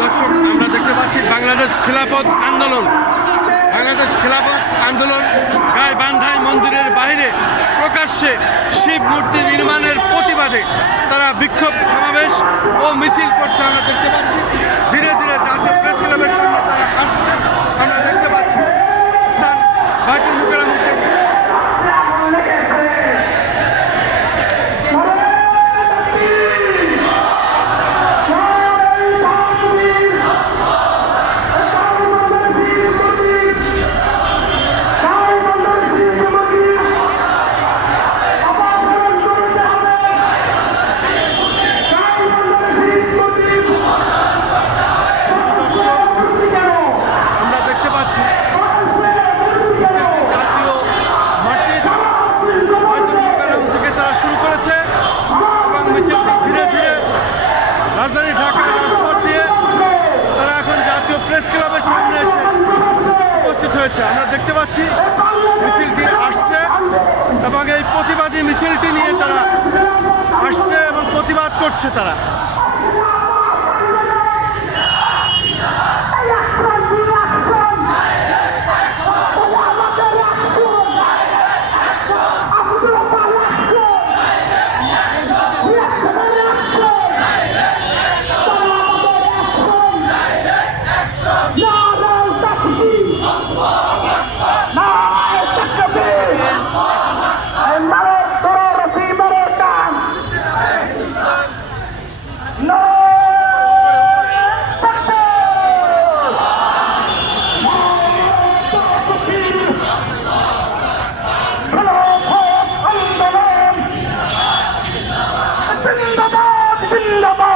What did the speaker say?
দর্শক, আমরা দেখতে পাচ্ছি বাংলাদেশ খিলাফত আন্দোলন। বাংলাদেশ খিলাফত আন্দোলন গাইবান্ধাই মন্দিরের বাইরে প্রকাশ্যে শিব মূর্তি নির্মাণের প্রতিবাদে তারা বিক্ষোভ সমাবেশ ও মিছিল করছে। আমরা দেখতে পাচ্ছি ধীরে ধীরে জাতীয় প্রেস ক্লাবের সামনে তারা আসছে। আমরা দেখতে পাচ্ছি স্থান বাইতুল মুকাররম রাজধানী ঢাকার রাজপথ দিয়ে তারা এখন জাতীয় প্রেস ক্লাবের সামনে এসে উপস্থিত হয়েছে। আমরা দেখতে পাচ্ছি মিছিলটি আসছে এবং এই প্রতিবাদী মিছিলটি নিয়ে তারা আসছে এবং প্রতিবাদ করছে তারা। জিন্দাবাদ